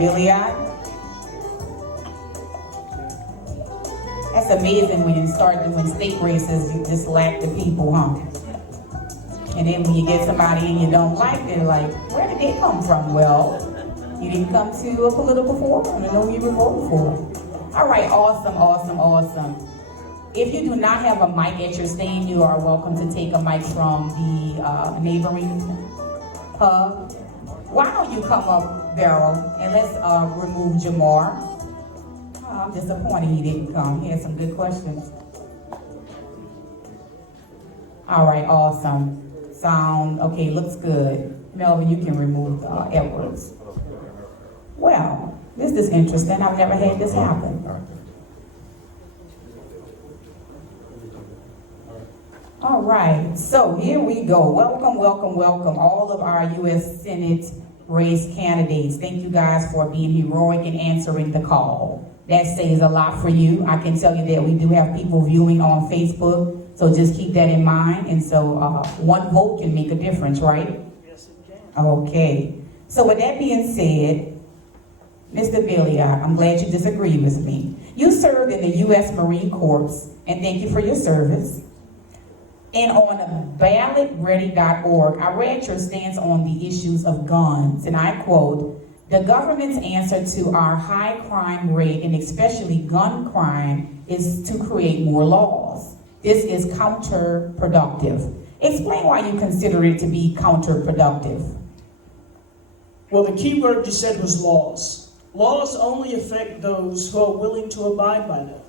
Billiard. That's amazing when you start doing state races, you just lack the people, huh? And then when you get somebody and you don't like, they're like, where did they come from? Well, you didn't come to a political forum to know who you were voting for. All right, awesome, awesome, awesome. If you do not have a mic at your stand, you are welcome to take a mic from the neighboring pub. Why don't you come up, Beryl, and let's remove Jamar. I'm disappointed he didn't come. He had some good questions. All right, awesome. Sound, okay, looks good. Melvin, you can remove Edwards. Well, this is interesting. I've never had this happen. All right, so here we go. Welcome, welcome, welcome, all of our U.S. Senate race candidates. Thank you guys for being heroic and answering the call. That says a lot for you. I can tell you that we do have people viewing on Facebook, so just keep that in mind. And so one vote can make a difference, right? Yes, it can. Okay. So with that being said, Mr. Billiard, I'm glad you disagree with me. You served in the U.S. Marine Corps, and thank you for your service. And on ballotready.org, I read your stance on the issues of guns, and I quote, "The government's answer to our high crime rate, and especially gun crime, is to create more laws. This is counterproductive." Explain why you consider it to be counterproductive. Well, the key word you said was laws. Laws only affect those who are willing to abide by them.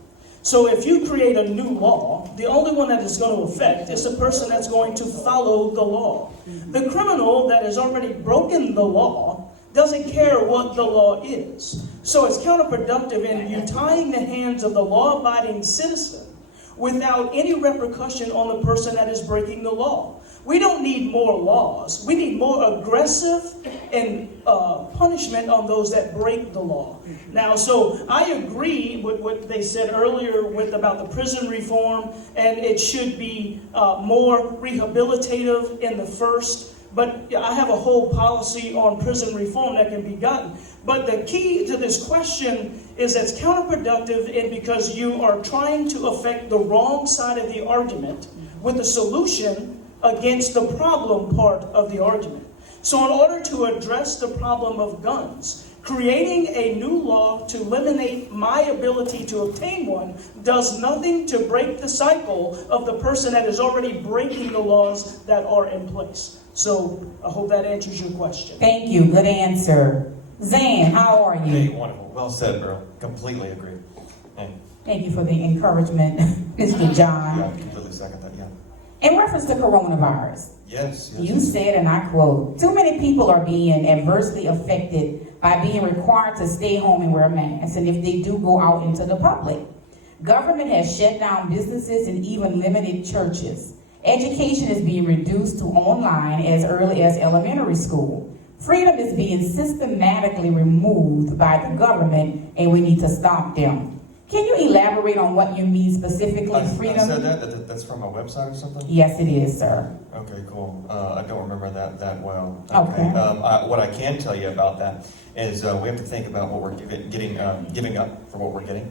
So if you create a new law, the only one that is going to affect is the person that's going to follow the law. The criminal that has already broken the law doesn't care what the law is. So it's counterproductive in you tying the hands of the law-abiding citizen without any repercussion on the person that is breaking the law. We don't need more laws. We need more aggressive and punishment on those that break the law. Now, so I agree with what they said earlier about the prison reform, and it should be more rehabilitative in the first. But I have a whole policy on prison reform that can be gotten. But the key to this question is that it's counterproductive and because you are trying to affect the wrong side of the argument with a solution against the problem part of the argument. So in order to address the problem of guns, creating a new law to eliminate my ability to obtain one does nothing to break the cycle of the person that is already breaking the laws that are in place. So I hope that answers your question. Thank you. Good answer. Zan, how are you? Hey, wonderful. Well said, bro. Completely agree. And Thank you for the encouragement, Mr. John. yeah, I completely second that, yeah. In reference to coronavirus, Yes. you said, and I quote, "Too many people are being adversely affected by being required to stay home and wear masks, and if they do go out into the public. Government has shut down businesses and even limited churches. Education is being reduced to online as early as elementary school. Freedom is being systematically removed by the government, and we need to stop them." Can you elaborate on what you mean specifically, freedom? I said that's from a website or something? Yes, it is, sir. Okay, cool. I don't remember that well. Okay. What I can tell you about that is we have to think about what we're giving up for what we're getting.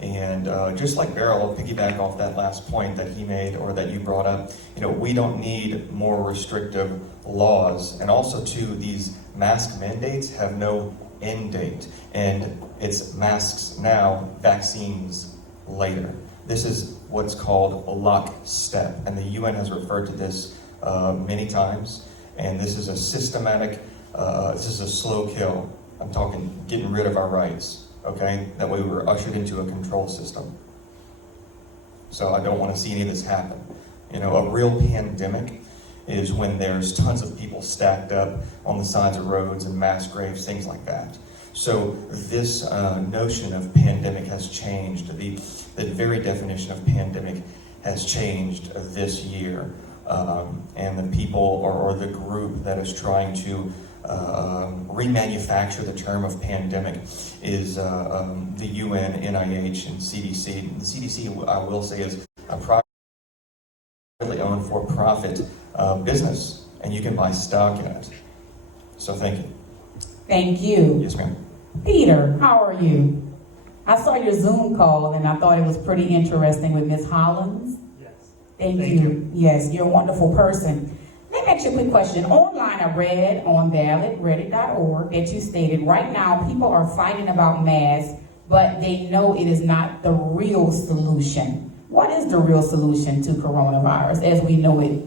And just like Beryl, I'll piggyback off that last point that he made or that you brought up. We don't need more restrictive laws. And also, too, these mask mandates have no end date. And it's masks now, vaccines later. This is what's called a lockstep. And the UN has referred to this many times. And this is a systematic, this is a slow kill. I'm talking getting rid of our rights. Okay, that way we were ushered into a control system. So I don't want to see any of this happen. A real pandemic is when there's tons of people stacked up on the sides of roads and mass graves, things like that. So this notion of pandemic has changed. The very definition of pandemic has changed this year. And the people or the group that is trying to remanufacture the term of pandemic is the UN, NIH, and CDC. The CDC, I will say, is a privately owned for-profit business, and you can buy stock in it. So thank you. Thank you. Yes, ma'am. Peter, how are you? I saw your Zoom call and I thought it was pretty interesting with Ms. Hollins. Yes. Thank you. Yes, you're a wonderful person. Let me ask you a quick question. Online, I read on validreddit.org that you stated right now people are fighting about masks, but they know it is not the real solution. What is the real solution to coronavirus as we know it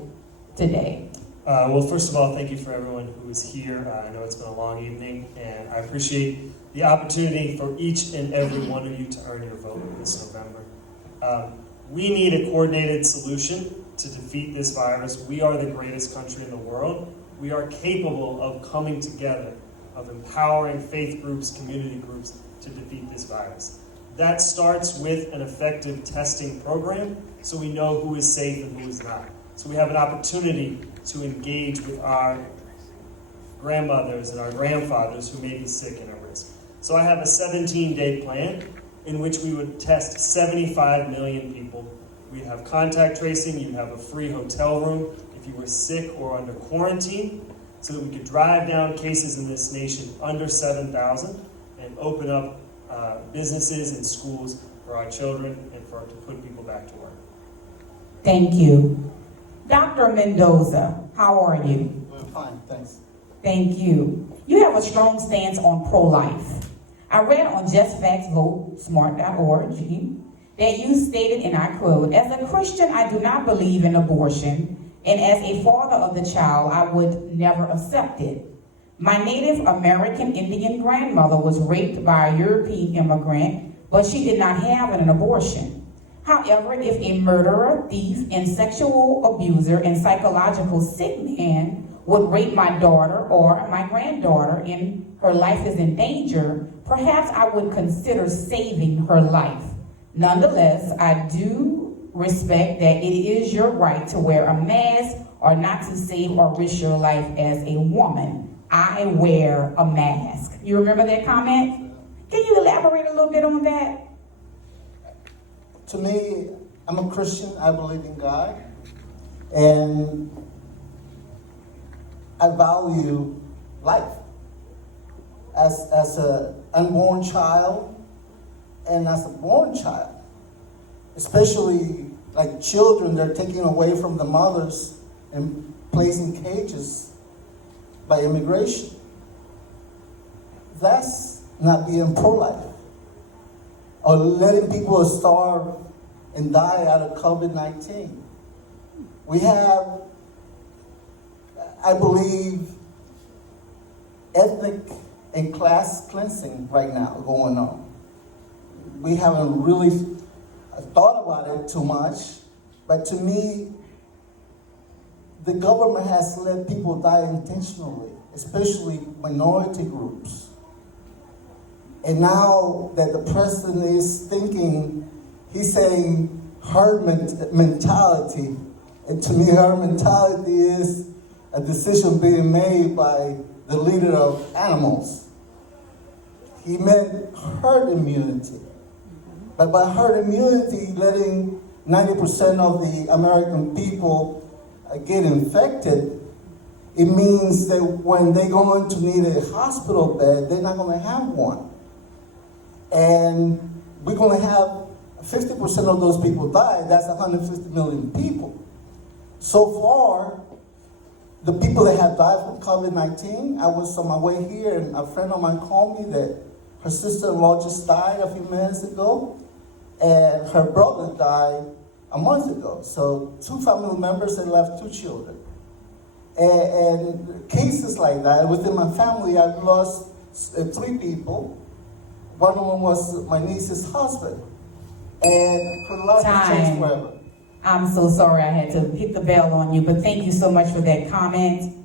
today? Well, first of all, thank you for everyone who is here. I know it's been a long evening, and I appreciate the opportunity for each and every one of you to earn your vote this November. We need a coordinated solution to defeat this virus. We are the greatest country in the world. We are capable of coming together, of empowering faith groups, community groups to defeat this virus. That starts with an effective testing program so we know who is safe and who is not. So we have an opportunity to engage with our grandmothers and our grandfathers who may be sick and at risk. So I have a 17-day plan in which we would test 75 million people. We'd have contact tracing, you'd have a free hotel room if you were sick or under quarantine, so that we could drive down cases in this nation under 7,000 and open up businesses and schools for our children and to put people back to work. Thank you. Dr. Mendoza, how are you? Well, fine, thanks. Thank you. You have a strong stance on pro-life. I read on JustFactsVoteSmart.org that you stated, and I quote, "As a Christian, I do not believe in abortion, and as a father of the child, I would never accept it. My Native American Indian grandmother was raped by a European immigrant, but she did not have an abortion. However, if a murderer, thief, and sexual abuser and psychological sick man would rape my daughter or my granddaughter and her life is in danger, perhaps I would consider saving her life. Nonetheless, I do respect that it is your right to wear a mask or not to save or risk your life as a woman. I wear a mask." You remember that comment? Can you elaborate a little bit on that? To me, I'm a Christian. I believe in God. And I value life. As an unborn child and as a born child, especially like children, they're taken away from the mothers and placed in cages by immigration. That's not being pro-life. Or letting people starve and die out of COVID-19. We have, I believe, ethnic and class cleansing right now going on. We haven't really thought about it too much, but to me, the government has let people die intentionally, especially minority groups. And now that the president is thinking, he's saying herd mentality. And to me, herd mentality is a decision being made by the leader of animals. He meant herd immunity. But by herd immunity, letting 90% of the American people get infected, it means that when they're going to need a hospital bed, they're not going to have one. And we're going to have 50% of those people die. That's 150 million people. So far, the people that have died from COVID-19, I was on my way here and a friend of mine called me that her sister-in-law just died a few minutes ago and her brother died a month ago. So 2 family members and left 2 children. And cases like that, within my family, I've lost 3 people. One of them was my niece's husband. And her life has changed forever. I'm so sorry I had to hit the bell on you, but thank you so much for that comment.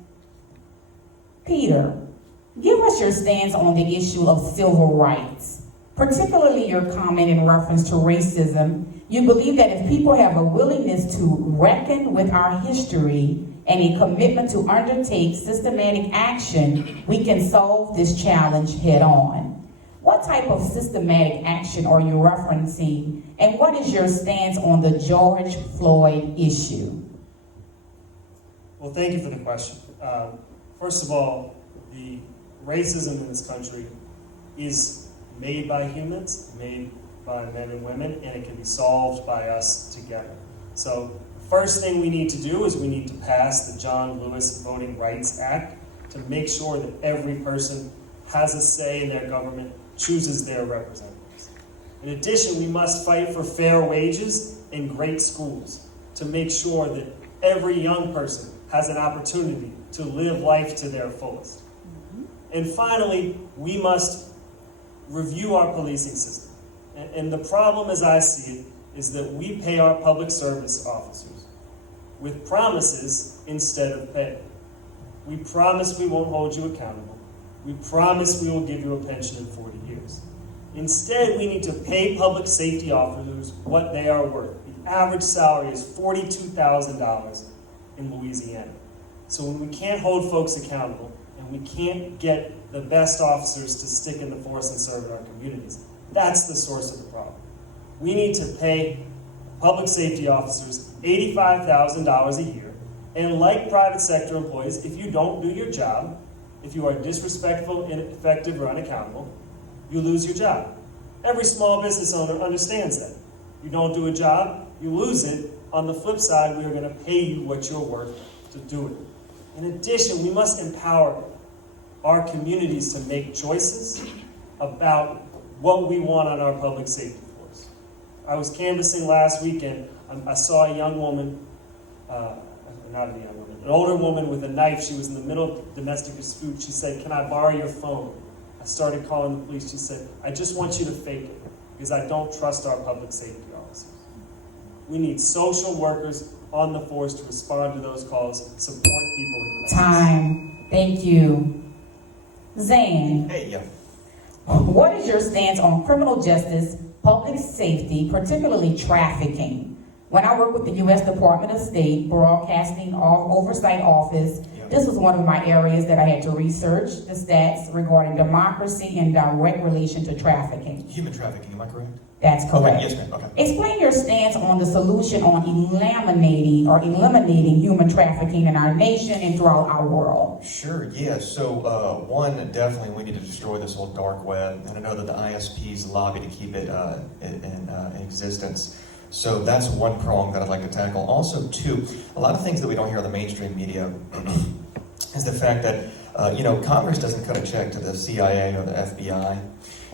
Peter, give us your stance on the issue of civil rights, particularly your comment in reference to racism. You believe that if people have a willingness to reckon with our history and a commitment to undertake systematic action, we can solve this challenge head on. What type of systematic action are you referencing, and what is your stance on the George Floyd issue? Well, thank you for the question. First of all, the racism in this country is made by humans, made by men and women, and it can be solved by us together. So the first thing we need to do is we need to pass the John Lewis Voting Rights Act to make sure that every person has a say in their government, chooses their representatives. In addition, we must fight for fair wages and great schools to make sure that every young person has an opportunity to live life to their fullest. And finally, we must review our policing system. And the problem, as I see it, is that we pay our public service officers with promises instead of pay. We promise we won't hold you accountable. We promise we will give you a pension in 40 years. Instead, we need to pay public safety officers what they are worth. The average salary is $42,000 in Louisiana. So when we can't hold folks accountable and we can't get the best officers to stick in the force and serve in our communities, that's the source of the problem. We need to pay public safety officers $85,000 a year, and like private sector employees, if you don't do your job, if you are disrespectful, ineffective, or unaccountable, you lose your job. Every small business owner understands that. You don't do a job, you lose it. On the flip side, we are going to pay you what you're worth to do it. In addition, we must empower our communities to make choices about what we want on our public safety force. I was canvassing last weekend. I saw a young woman, not a young woman, an older woman with a knife. She was in the middle of domestic dispute. She said, "Can I borrow your phone?" I started calling the police. She said, "I just want you to fake it because I don't trust our public safety officers." We need social workers on the force to respond to those calls, support people in crisis. Time. Thank you. Zane, Hey, yeah. what is your stance on criminal justice, public safety, particularly trafficking? When I worked with the U.S. Department of State Broadcasting Oversight Office, this was one of my areas that I had to research the stats regarding democracy in direct relation to trafficking. Human trafficking, am I correct? That's correct. Okay, yes, ma'am. Okay. Explain your stance on the solution on eliminating human trafficking in our nation and throughout our world. Sure, yeah. So, one, definitely we need to destroy this whole dark web. And I know that the ISPs lobby to keep it in existence. So that's one prong that I'd like to tackle. Also, two, a lot of things that we don't hear on the mainstream media is the fact that, Congress doesn't cut a check to the CIA or the FBI.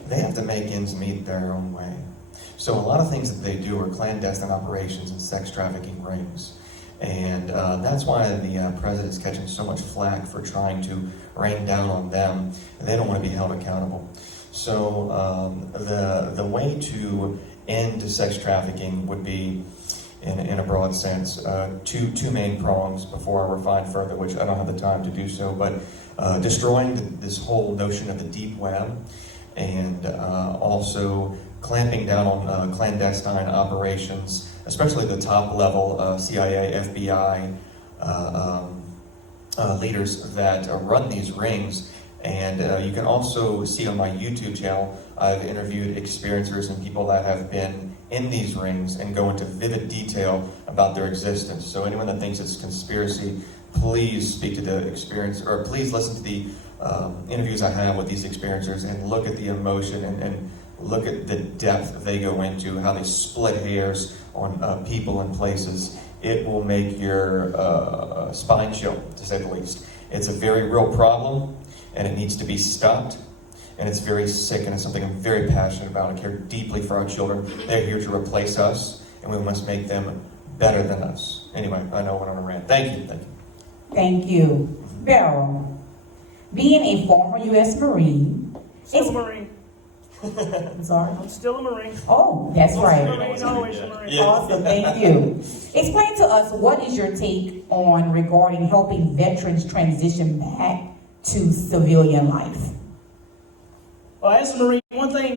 They have to make ends meet their own way. So a lot of things that they do are clandestine operations and sex trafficking rings. And that's why the president is catching so much flack for trying to rain down on them. They don't want to be held accountable. So the way to end sex trafficking would be, in a broad sense, two main prongs before I refine further, which I don't have the time to do so, but destroying this whole notion of the deep web, and also clamping down on clandestine operations, especially the top level CIA, FBI leaders that run these rings. And you can also see on my YouTube channel, I've interviewed experiencers and people that have been in these rings and go into vivid detail about their existence. So anyone that thinks it's conspiracy, please speak to the experience, or please listen to the interviews I have with these experiencers and look at the emotion and look at the depth they go into, how they split hairs on people and places. It will make your spine chill, to say the least. It's a very real problem, and it needs to be stopped. And it's very sick, and it's something I'm very passionate about. I care deeply for our children. They're here to replace us, and we must make them better than us. Anyway, I know when I'm on a rant. Thank you. Thank you. Beryl, being a former U.S. Marine. Still a Marine. I'm sorry? I'm still a Marine. Oh, that's right. Marine, always a Marine. Yeah. Awesome, thank you. Explain to us, what is your take on regarding helping veterans transition back to civilian life? Well, as a Marine, one thing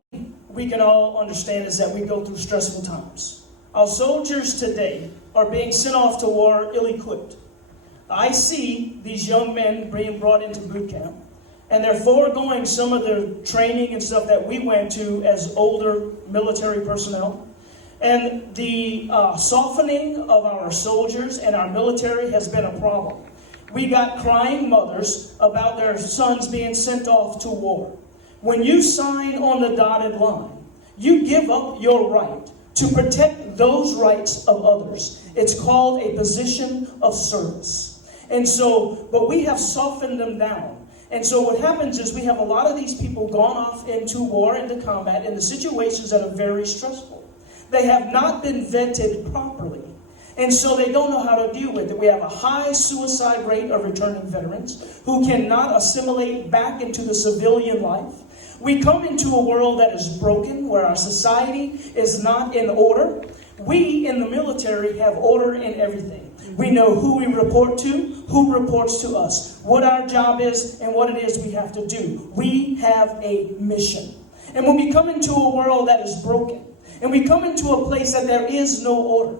we can all understand is that we go through stressful times. Our soldiers today are being sent off to war ill-equipped. I see these young men being brought into boot camp, and they're foregoing some of their training and stuff that we went to as older military personnel. And the softening of our soldiers and our military has been a problem. We got crying mothers about their sons being sent off to war. When you sign on the dotted line, you give up your right to protect those rights of others. It's called a position of service. And so, but we have softened them down. And so what happens is we have a lot of these people gone off into war, into combat, into situations that are very stressful. They have not been vetted properly. And so they don't know how to deal with it. We have a high suicide rate of returning veterans who cannot assimilate back into the civilian life. We come into a world that is broken, where our society is not in order. We in the military have order in everything. We know who we report to, who reports to us, what our job is, and what it is we have to do. We have a mission. And when we come into a world that is broken, and we come into a place that there is no order,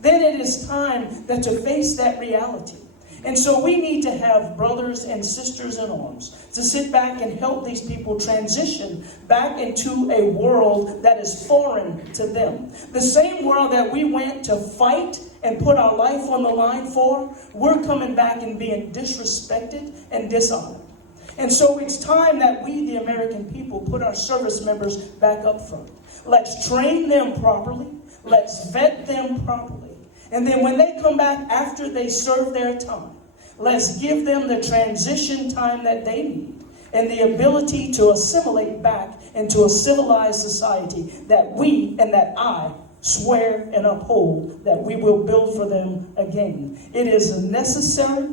then it is time that to face that reality. And so we need to have brothers and sisters in arms to sit back and help these people transition back into a world that is foreign to them. The same world that we went to fight and put our life on the line for, we're coming back and being disrespected and dishonored. And so it's time that we, the American people, put our service members back up front. Let's train them properly. Let's vet them properly. And then when they come back after they serve their time, let's give them the transition time that they need and the ability to assimilate back into a civilized society that we and that I swear and uphold that we will build for them again. It is necessary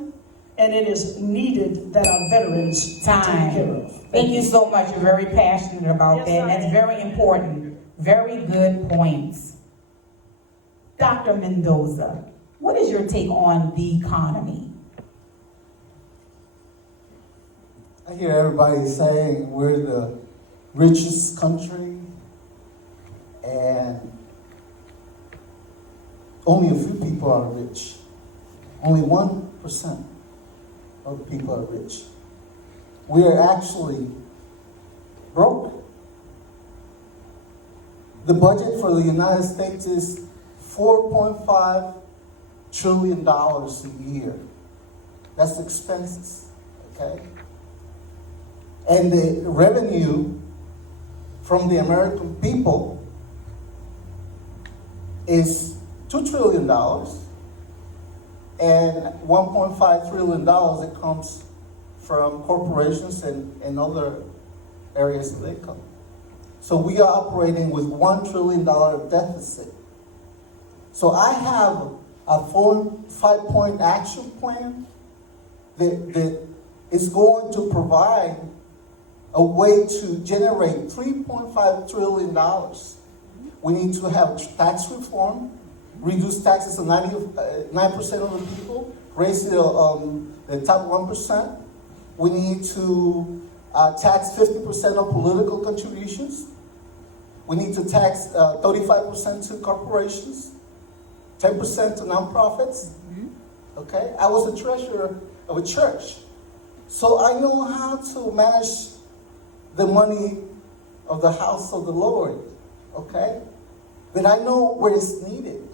and it is needed that our veterans take care of. Thank you so much. You're very passionate about Yes, that. And I that's am. very important. Very good points. Dr. Mendoza, what is your take on the economy? I hear everybody saying we're the richest country, and only a few people are rich. Only 1% of the people are rich. We are actually broke. The budget for the United States is $4.5 trillion a year. That's expenses, okay? And the revenue from the American people is $2 trillion, and $1.5 trillion that comes from corporations and other areas of income. So we are operating with $1 trillion deficit. So I have a 5-point action plan that is going to provide a way to generate $3.5 trillion. We need to have tax reform, reduce taxes to 9% of the people, raise the top 1%. We need to tax 50% of political contributions. We need to tax 35% to corporations, 10% to nonprofits. Okay? I was the treasurer of a church. So I know how to manage the money of the house of the Lord. Okay? But I know where it's needed.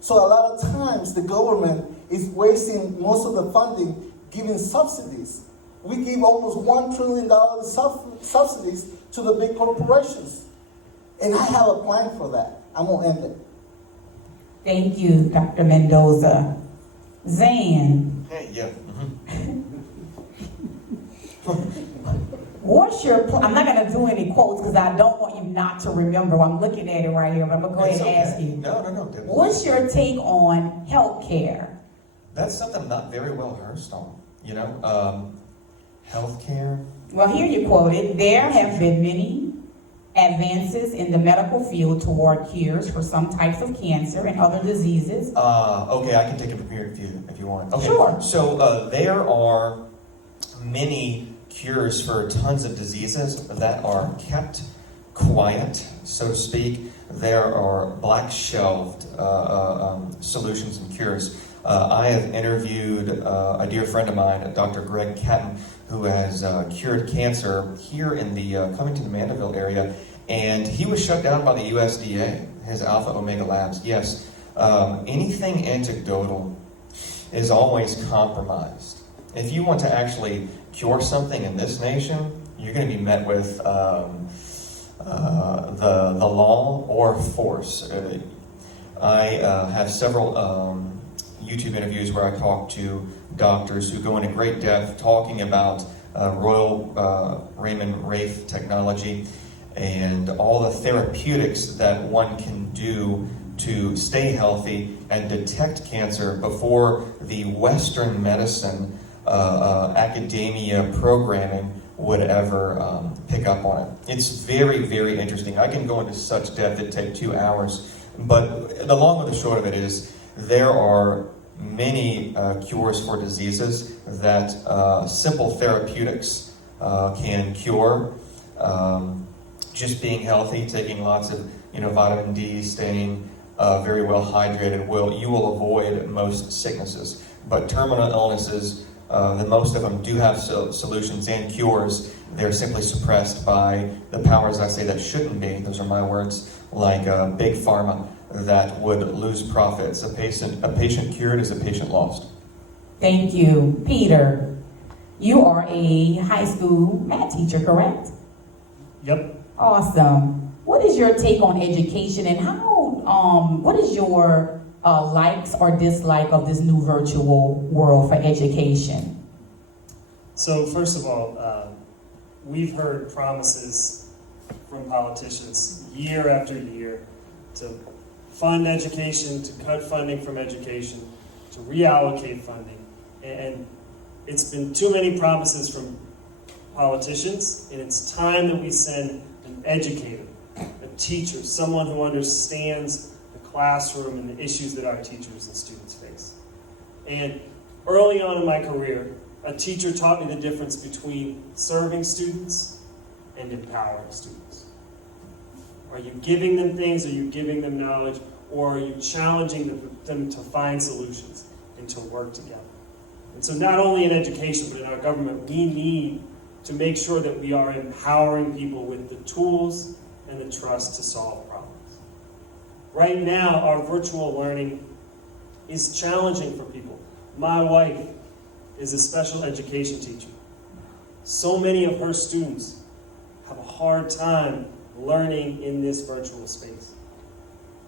So a lot of times the government is wasting most of the funding giving subsidies. We give almost $1 trillion subsidies to the big corporations. And I have a plan for that. I'm going to end it. Thank you, Dr. Mendoza. Zan, Hey, yeah. what's your I'm not going to do any quotes because I don't want you not to remember. I'm looking at it right here, but I'm going to go ahead and ask you. No. What's your take on healthcare? That's something I'm not very well versed on. You know, healthcare. Well, here you quoted, there have been many advances in the medical field toward cures for some types of cancer and other diseases. Okay, I can take it from here if you want. Okay. Sure. So there are many cures for tons of diseases that are kept quiet, so to speak. There are black-shelved solutions and cures. I have interviewed a dear friend of mine, Dr. Greg Catton, who has cured cancer here in the Covington-Mandeville area, and he was shut down by the USDA, his Alpha Omega Labs. Yes, anything anecdotal is always compromised. If you want to actually cure something in this nation, you're going to be met with the law or force. I have several YouTube interviews where I talk to doctors who go into great depth talking about Royal Raymond Rafe technology and all the therapeutics that one can do to stay healthy and detect cancer before the Western medicine academia programming would ever pick up on it. It's very, very interesting. I can go into such depth, it'd take 2 hours. But the long and the short of it is there are many cures for diseases that simple therapeutics can cure. Just being healthy, taking lots of vitamin D, staying very well hydrated, you will avoid most sicknesses. But terminal illnesses, the most of them do have solutions and cures. They're simply suppressed by the powers, I say, that shouldn't be. Those are my words, like big pharma that would lose profits. A patient cured is a patient lost. Thank you. Peter, you are a high school math teacher, correct? Yep. Awesome. What is your take on education, and what is your likes or dislike of this new virtual world for education? So first of all, we've heard promises from politicians year after year to fund education, to cut funding from education, to reallocate funding. And it's been too many promises from politicians, and it's time that we send an educator, a teacher, someone who understands the classroom and the issues that our teachers and students face. And early on in my career, a teacher taught me the difference between serving students and empowering students. Are you giving them things? Are you giving them knowledge? Or are you challenging them to find solutions and to work together? And so not only in education, but in our government, we need to make sure that we are empowering people with the tools and the trust to solve problems. Right now, our virtual learning is challenging for people. My wife is a special education teacher. So many of her students have a hard time learning in this virtual space,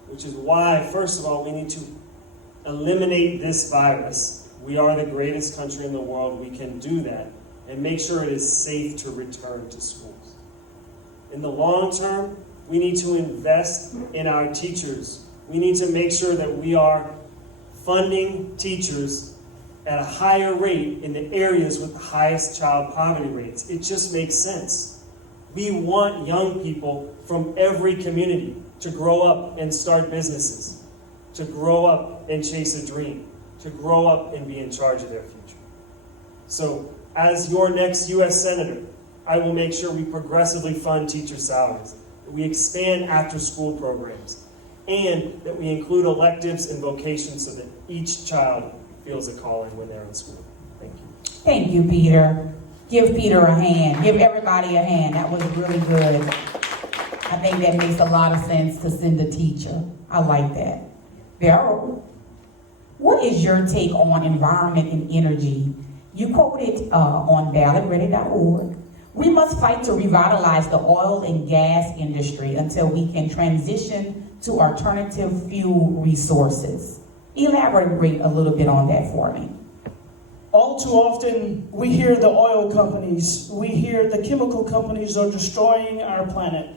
which is why, first of all, we need to eliminate this virus. We are the greatest country in the world. We can do that and make sure it is safe to return to schools. In the long term, we need to invest in our teachers. We need to make sure that we are funding teachers at a higher rate in the areas with the highest child poverty rates. It just makes sense. We want young people from every community to grow up and start businesses, to grow up and chase a dream, to grow up and be in charge of their future. So, as your next U.S. Senator, I will make sure we progressively fund teacher salaries, that we expand after-school programs, and that we include electives and vocations so that each child feels a calling when they're in school. Thank you. Thank you, Peter. Give Peter a hand. Give everybody a hand. That was really good. I think that makes a lot of sense to send a teacher. I like that. Beryl, what is your take on environment and energy? You quoted on ballotready.org. We must fight to revitalize the oil and gas industry until we can transition to alternative fuel resources. Elaborate a little bit on that for me. All too often, we hear the oil companies, we hear the chemical companies are destroying our planet.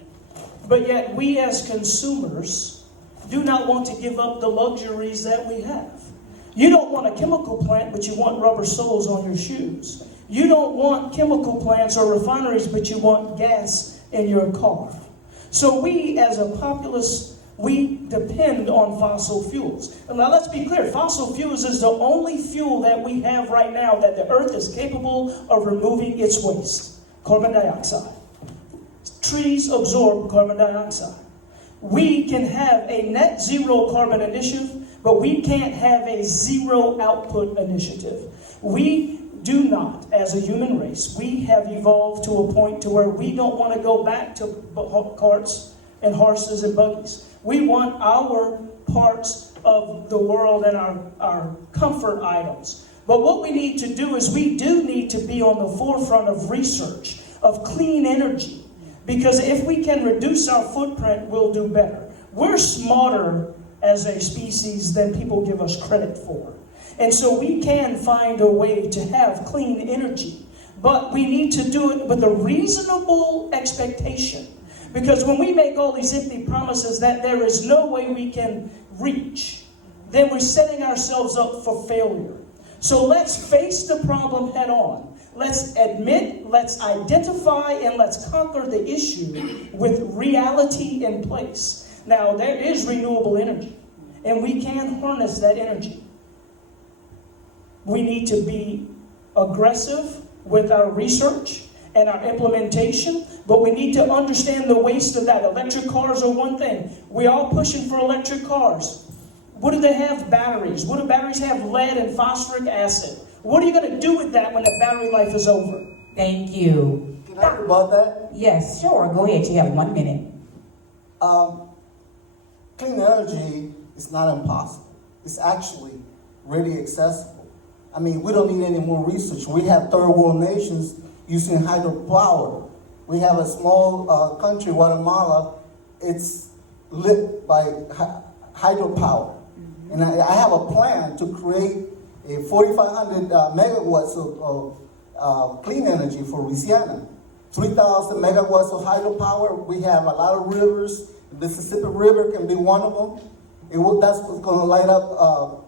But yet, we as consumers do not want to give up the luxuries that we have. You don't want a chemical plant, but you want rubber soles on your shoes. You don't want chemical plants or refineries, but you want gas in your car. So we, as a populace, we depend on fossil fuels. And now let's be clear, fossil fuels is the only fuel that we have right now that the earth is capable of removing its waste, carbon dioxide. Trees absorb carbon dioxide. We can have a net zero carbon initiative, but we can't have a zero output initiative. We do not, as a human race, we have evolved to a point to where we don't want to go back to carts and horses and buggies. We want our parts of the world and our comfort items. But what we need to do is we do need to be on the forefront of research, of clean energy. Because if we can reduce our footprint, we'll do better. We're smarter as a species than people give us credit for. And so we can find a way to have clean energy. But we need to do it with a reasonable expectation. Because when we make all these empty promises that there is no way we can reach, then we're setting ourselves up for failure. So let's face the problem head on. Let's admit, let's identify, and let's conquer the issue with reality in place. Now, there is renewable energy, and we can harness that energy. We need to be aggressive with our research and our implementation, but we need to understand the waste of that. Electric cars are one thing. We're all pushing for electric cars. What do they have? Batteries. What do batteries have? Lead and phosphoric acid. What are you going to do with that when the battery life is over? Thank you. Can I talk about that? Yes, sure. Go ahead. You have 1 minute. Clean energy is not impossible. It's actually really accessible. I mean, we don't need any more research. We have third world nations using hydropower. We have a small country, Guatemala. It's lit by hydropower. And I have a plan to create a 4,500 megawatts of clean energy for Louisiana. 3,000 megawatts of hydropower. We have a lot of rivers. The Mississippi River can be one of them. That's what's going to light up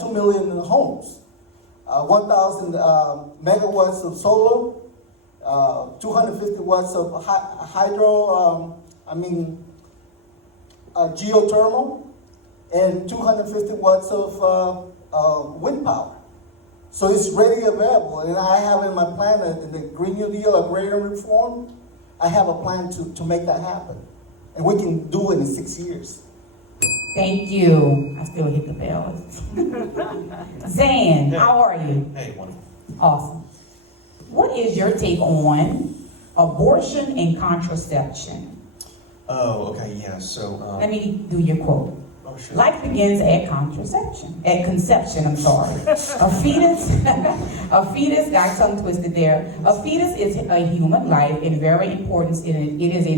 2 million homes. 1,000 megawatts of solar. 250 watts of geothermal. And 250 watts of wind power. So it's ready available. And I have in my plan, in the Green New Deal, agrarian reform, I have a plan to make that happen. And we can do it in 6 years. Thank you. I still hit the bell. Zan, how are you? Hey, wonderful. Awesome. What is your take on abortion and contraception? Oh, okay, yeah. So Let me do your quote. oh, sure. Life begins at conception, I'm sorry. A fetus, got tongue twisted there. A fetus is a human life and it is a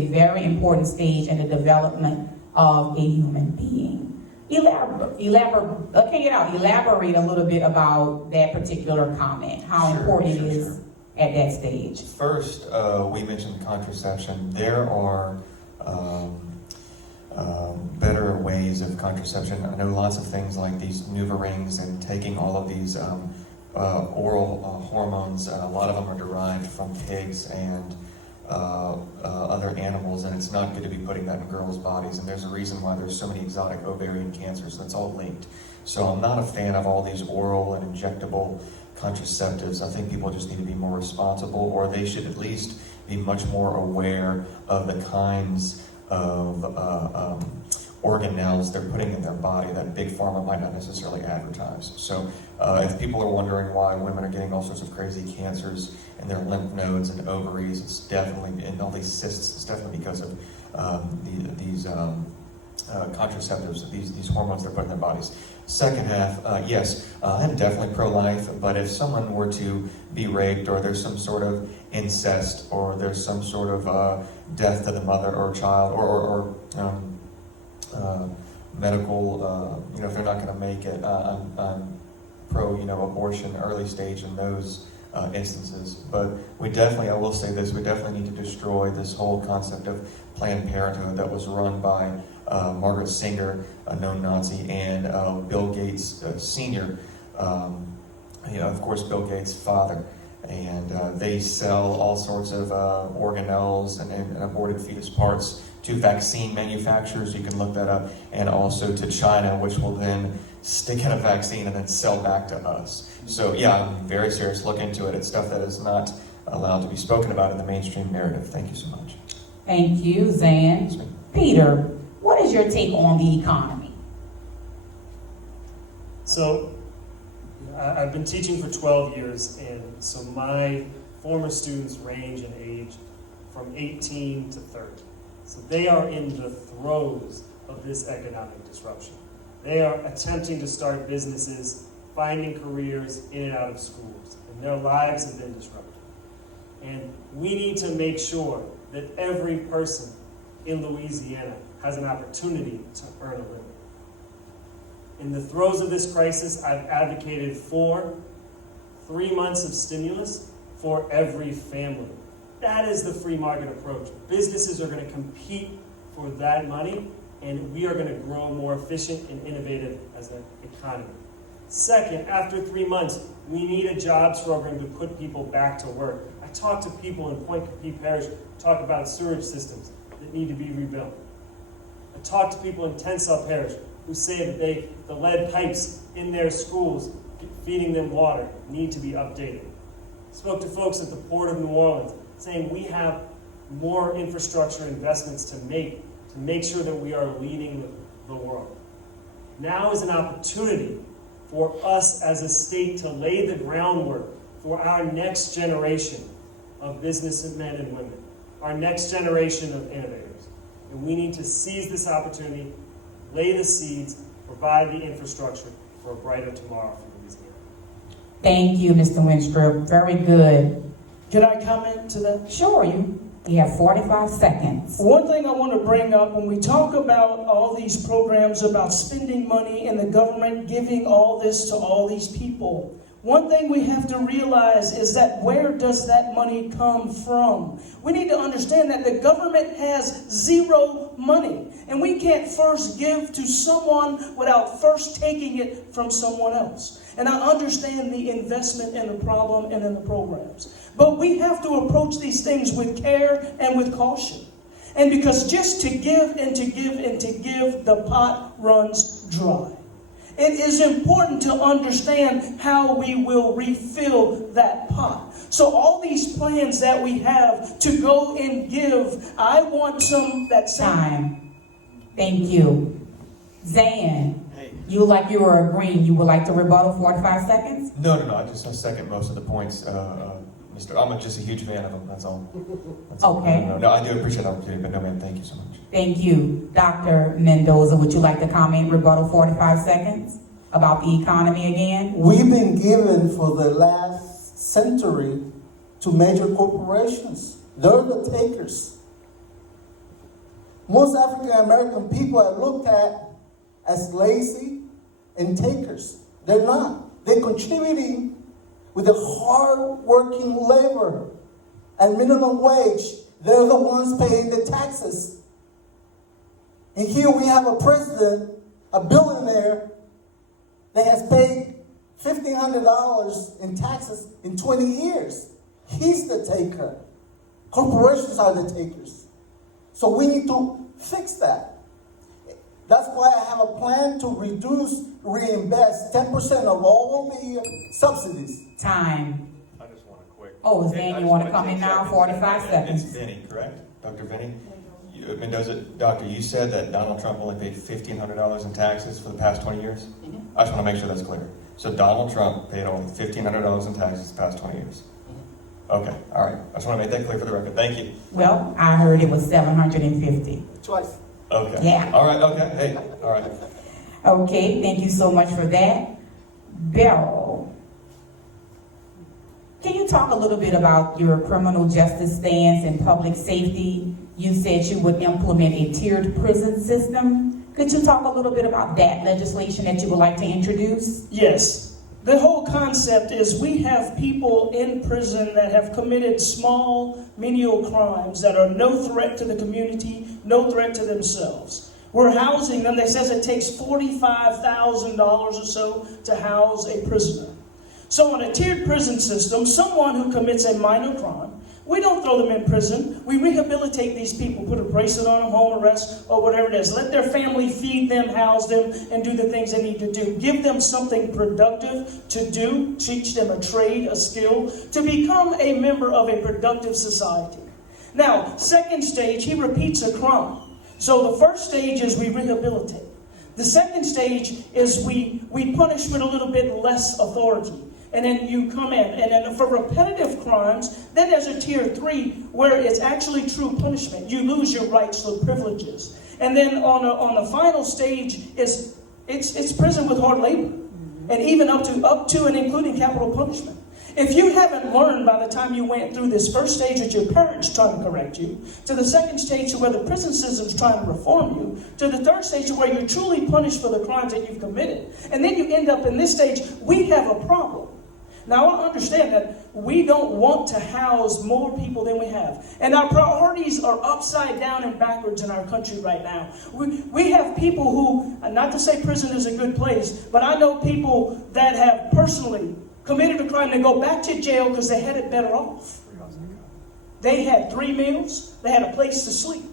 very important stage in the development of a human being. Elaborate a little bit about that particular comment, how important it is at that stage. First, we mentioned contraception. There are better ways of contraception. I know lots of things like these NuvaRings and taking all of these oral hormones. A lot of them are derived from pigs and other animals, and it's not good to be putting that in girls' bodies. And there's a reason why there's so many exotic ovarian cancers. That's all linked. So I'm not a fan of all these oral and injectable contraceptives. I think people just need to be more responsible, or they should at least be much more aware of the kinds of organelles they're putting in their body that big pharma might not necessarily advertise. So if people are wondering why women are getting all sorts of crazy cancers in their lymph nodes and ovaries, it's definitely, and all these cysts, it's definitely because of these contraceptives, these hormones they're putting in their bodies. Second half, yes, I'm definitely pro-life, but if someone were to be raped, or there's some sort of incest, or there's some sort of death to the mother or child, or medical, if they're not going to make it, I'm pro, abortion early stage in those instances. But we definitely, I will say this, we definitely need to destroy this whole concept of Planned Parenthood that was run by Margaret Sanger, a known Nazi, and Bill Gates Sr., of course, Bill Gates' father. And they sell all sorts of organelles and aborted fetus parts to vaccine manufacturers. You can look that up. And also to China, which will then stick in a vaccine and then sell back to us. So yeah, I'm very serious. Look into it. It's stuff that is not allowed to be spoken about in the mainstream narrative. Thank you so much. Thank you, Zan. Peter, what is your take on the economy? So, I've been teaching for 12 years, and so my former students range in age from 18 to 30. So they are in the throes of this economic disruption. They are attempting to start businesses, finding careers in and out of schools, and their lives have been disrupted. And we need to make sure that every person in Louisiana has an opportunity to earn a living. In the throes of this crisis, I've advocated for 3 months of stimulus for every family. That is the free market approach. Businesses are going to compete for that money, and we are going to grow more efficient and innovative as an economy. Second, after 3 months, we need a jobs program to put people back to work. I talk to people in Point Coupee Parish who talk about sewage systems that need to be rebuilt. I talk to people in Tensas Parish who say that the lead pipes in their schools feeding them water need to be updated. I spoke to folks at the Port of New Orleans saying we have more infrastructure investments to make sure that we are leading the world. Now is an opportunity for us as a state to lay the groundwork for our next generation of businessmen and women, our next generation of innovators. And we need to seize this opportunity, lay the seeds, provide the infrastructure for a brighter tomorrow for Louisiana. Thank you, Mr. Winstrup. Very good. Can I comment to that? Sure, you have 45 seconds. One thing I want to bring up when we talk about all these programs about spending money and the government giving all this to all these people, one thing we have to realize is that where does that money come from? We need to understand that the government has zero money, and we can't first give to someone without first taking it from someone else. And I understand the investment in the problem and in the programs. But we have to approach these things with care and with caution. And because just to give and to give and to give, the pot runs dry. It is important to understand how we will refill that pot. So all these plans that we have to go and give, I want some that Time. Thank you. Zan, you were agreeing. You would like to rebuttal 45 seconds? No. I just second most of the points. I'm just a huge fan of them. That's all. Okay. No, I do appreciate the opportunity, but no, man, thank you so much. Thank you. Dr. Mendoza, would you like to comment, rebuttal 45 seconds about the economy again? We've been given for the last century to major corporations. They're the takers. Most African American people are looked at as lazy and takers. They're not. They're contributing with the hard-working labor and minimum wage. They're the ones paying the taxes. And here we have a president, a billionaire, that has paid $1,500 in taxes in 20 years. He's the taker. Corporations are the takers. So we need to fix that. That's why I have a plan to reinvest 10% of all the subsidies. Time. I just want a quick. Oh, Zan, you want to come in now? 45 seconds. It's Vinny, correct? Dr. Vinny? Mendoza, doctor, you said that Donald Trump only paid $1,500 in taxes for the past 20 years? Mm-hmm. I just want to make sure that's clear. So Donald Trump paid only $1,500 in taxes the past 20 years? Okay, all right. I just want to make that clear for the record. Thank you. Well, I heard it was 750. Twice. Okay. Yeah. All right, okay. Hey, all right. Okay, thank you so much for that. Beryl, can you talk a little bit about your criminal justice stance and public safety? You said you would implement a tiered prison system. Could you talk a little bit about that legislation that you would like to introduce? Yes. The whole concept is we have people in prison that have committed small, menial crimes that are no threat to the community, no threat to themselves. We're housing them. They says it takes $45,000 or so to house a prisoner. So on a tiered prison system, someone who commits a minor crime, we don't throw them in prison. We rehabilitate these people, put a bracelet on them, home arrest, or whatever it is. Let their family feed them, house them, and do the things they need to do. Give them something productive to do, teach them a trade, a skill, to become a member of a productive society. Now, second stage, he repeats a crime. So the first stage is we rehabilitate. The second stage is we punish with a little bit less authority. And then you come in. And then for repetitive crimes, then there's a tier 3 where it's actually true punishment. You lose your rights or privileges. And then on the final stage, it's prison with hard labor. And even up to and including capital punishment. If you haven't learned by the time you went through this first stage with your parents trying to correct you, to the second stage where the prison system's trying to reform you, to the third stage where you're truly punished for the crimes that you've committed, and then you end up in this stage, we have a problem. Now, I understand that we don't want to house more people than we have. And our priorities are upside down and backwards in our country right now. We have people who, not to say prison is a good place, but I know people that have personally committed a crime and go back to jail because they had it better off. They had 3 meals. They had a place to sleep.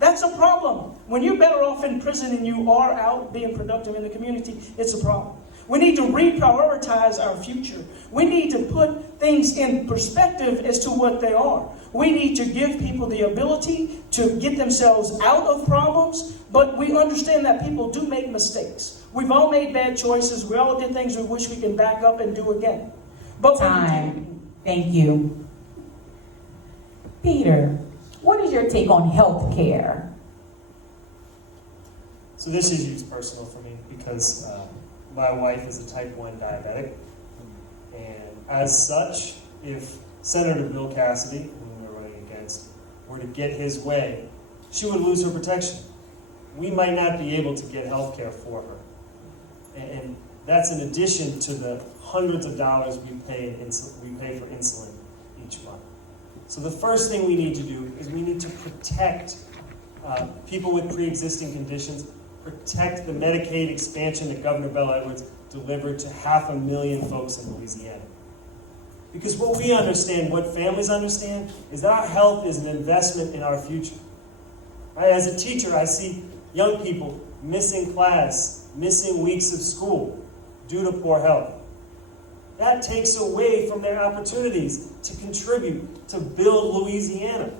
That's a problem. When you're better off in prison and you are out being productive in the community, it's a problem. We need to reprioritize our future. We need to put things in perspective as to what they are. We need to give people the ability to get themselves out of problems, but we understand that people do make mistakes. We've all made bad choices. We all did things we wish we could back up and do again. But Time. Thank you. Peter, what is your take on health care? So this issue is personal for me because my wife is a type 1 diabetic. And as such, if Senator Bill Cassidy, whom we're running against, were to get his way, she would lose her protection. We might not be able to get health care for her. And that's in addition to the hundreds of dollars we pay for insulin each month. So the first thing we need to do is we need to protect people with pre-existing conditions, protect the Medicaid expansion that Governor Bell Edwards delivered to 500,000 folks in Louisiana. Because what we understand, what families understand, is that our health is an investment in our future. Right? As a teacher, I see young people missing class, missing weeks of school due to poor health. That takes away from their opportunities to contribute to build Louisiana.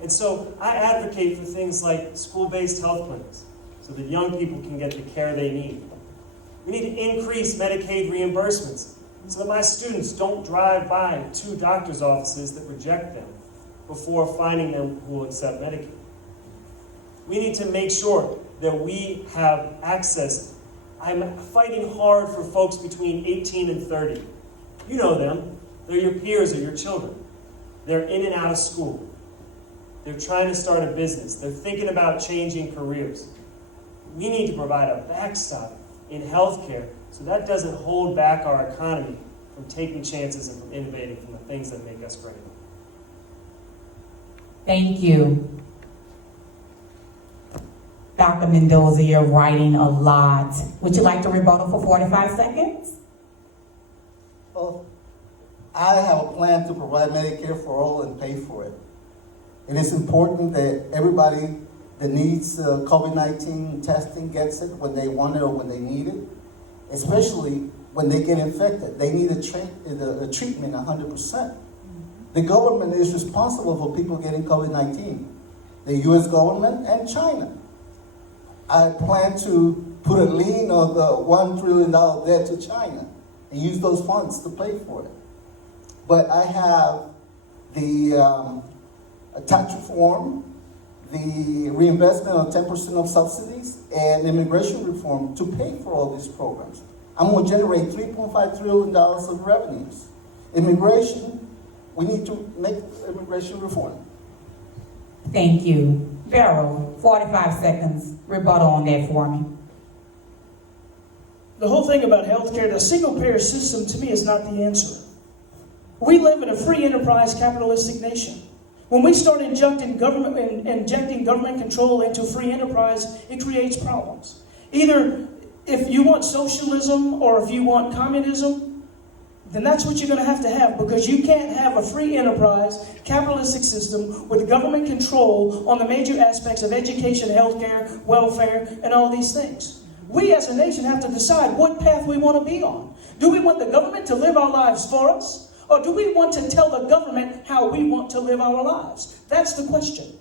And so I advocate for things like school-based health clinics so that young people can get the care they need. We need to increase Medicaid reimbursements so that my students don't drive by 2 doctor's offices that reject them before finding them who will accept Medicaid. We need to make sure that we have access. I'm fighting hard for folks between 18 and 30. You know them. They're your peers or your children. They're in and out of school. They're trying to start a business. They're thinking about changing careers. We need to provide a backstop in healthcare so that doesn't hold back our economy from taking chances and from innovating from the things that make us great. Thank you. Dr. Mendoza, you're writing a lot. Would you like to rebuttal for 45 seconds? Well, I have a plan to provide Medicare for all and pay for it. It is important that everybody that needs COVID-19 testing gets it when they want it or when they need it, especially when they get infected. They need a treatment 100%. The government is responsible for people getting COVID-19, the U.S. government and China. I plan to put a lien on the $1 trillion debt to China and use those funds to pay for it. But I have the tax reform, the reinvestment of 10% of subsidies, and immigration reform to pay for all these programs. I'm going to generate $3.5 trillion of revenues. Immigration, we need to make immigration reform. Thank you. Beryl, 45 seconds. Rebuttal on that for me. the whole thing about healthcare, the single-payer system, to me, is not the answer. We live in a free enterprise capitalistic nation. When we start injecting government control into free enterprise, it creates problems. Either if you want socialism or if you want communism, then that's what you're going to have, because you can't have a free enterprise capitalistic system with government control on the major aspects of education, healthcare, welfare, and all these things. We as a nation have to decide what path we want to be on. Do we want the government to live our lives for us? Or do we want to tell the government how we want to live our lives? That's the question.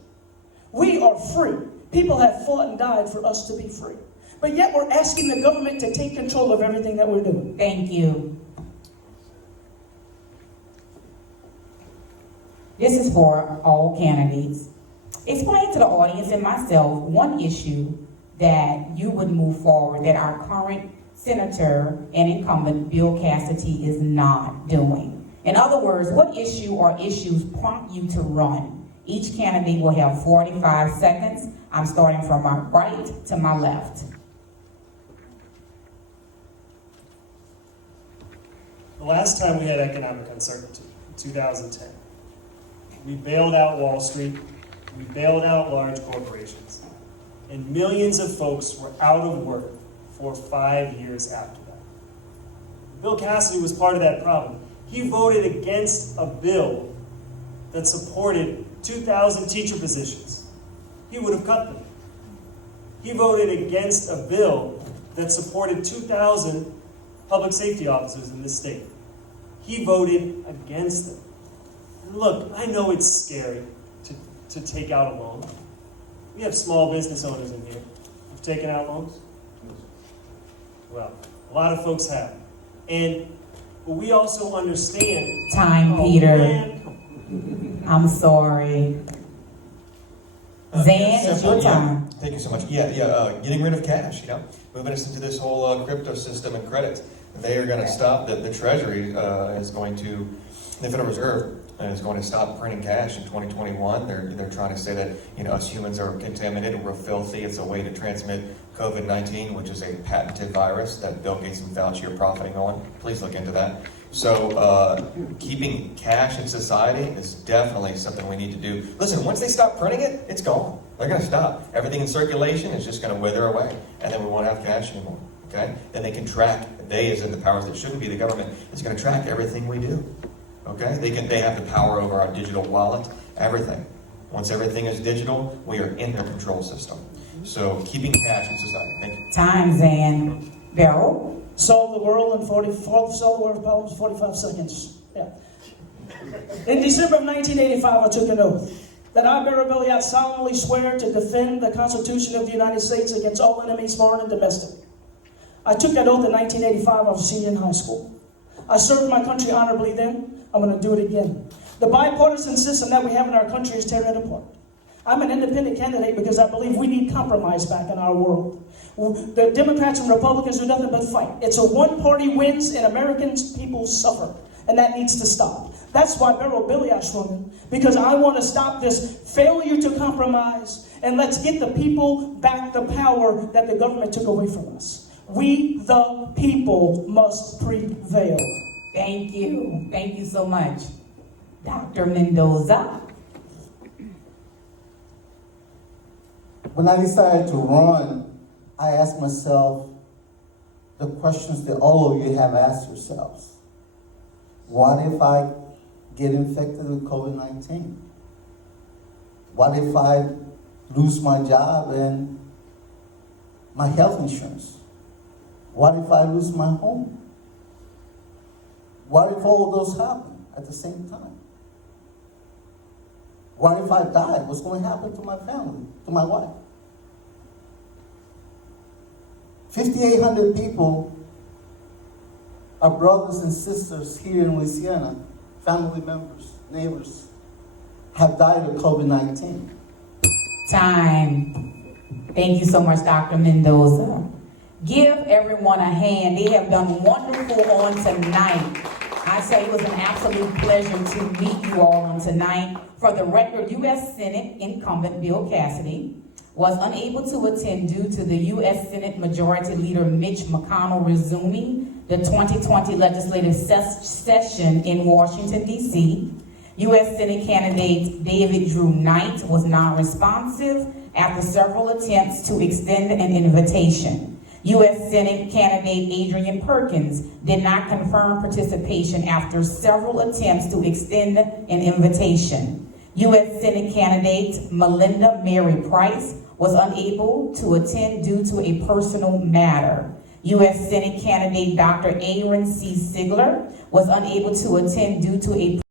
We are free. People have fought and died for us to be free. But yet we're asking the government to take control of everything that we're doing. Thank you. This is for all candidates. Explain to the audience and myself one issue that you would move forward that our current senator and incumbent Bill Cassidy is not doing. In other words, what issue or issues prompt you to run? Each candidate will have 45 seconds. I'm starting from my right to my left. The last time we had economic uncertainty, in 2010, we bailed out Wall Street, we bailed out large corporations, and millions of folks were out of work for 5 years after that. Bill Cassidy was part of that problem. He voted against a bill that supported 2,000 teacher positions. He would have cut them. He voted against a bill that supported 2,000 public safety officers in this state. He voted against them. And look, I know it's scary to take out a loan. We have small business owners in here who've taken out loans. Well, a lot of folks have. But we also understand. Time, Peter. Man. I'm sorry. Zan, it's your time. Thank you so much. Getting rid of cash, moving us into this whole crypto system and credit. They are going to stop, the Treasury is going to, the Federal Reserve is going to stop printing cash in 2021. They're trying to say that, us humans are contaminated, we're filthy. It's a way to transmit COVID-19, which is a patented virus that Bill Gates and Fauci are profiting on. Please look into that. So keeping cash in society is definitely something we need to do. Listen, once they stop printing it, it's gone. They're going to stop. Everything in circulation is just going to wither away, and then we won't have cash anymore. Okay? Then they can track. They, as in the powers that shouldn't be the government, is going to track everything we do. Okay? They have the power over our digital wallet, everything. Once everything is digital, we are in their control system. So keeping cash in society. Thank you. Time, Zan. Beryl? Solve the world problems in 45 seconds. Yeah. In December of 1985, I took an oath that I, Beryl Billiot, solemnly swear to defend the Constitution of the United States against all enemies, foreign and domestic. I took that oath in 1985. I was a senior in high school. I served my country honorably then. I'm going to do it again. The bipartisan system that we have in our country is tearing it apart. I'm an independent candidate because I believe we need compromise back in our world. The Democrats and Republicans do nothing but fight. It's a one-party wins and American people suffer. And that needs to stop. That's why Beryl Billiot's running. Because I want to stop this failure to compromise. And let's get the people back the power that the government took away from us. We, the people, must prevail. Thank you. Thank you so much. Dr. Mendoza. When I decided to run, I asked myself the questions that all of you have asked yourselves. What if I get infected with COVID-19? What if I lose my job and my health insurance? What if I lose my home? What if all of those happen at the same time? What if I die? What's going to happen to my family, to my wife? 5,800 people, our brothers and sisters here in Louisiana, family members, neighbors, have died of COVID-19. Time. Thank you so much, Dr. Mendoza. Give everyone a hand. They have done wonderful on tonight. I say it was an absolute pleasure to meet you all on tonight. For the record, U.S. Senate incumbent Bill Cassidy was unable to attend due to the U.S. Senate Majority Leader Mitch McConnell resuming the 2020 legislative session in Washington, D.C. U.S. Senate candidate David Drew Knight was non-responsive after several attempts to extend an invitation. U.S. Senate candidate Adrian Perkins did not confirm participation after several attempts to extend an invitation. U.S. Senate candidate Melinda Mary Price was unable to attend due to a personal matter. U.S. Senate candidate Dr. Aaron C. Sigler was unable to attend due to a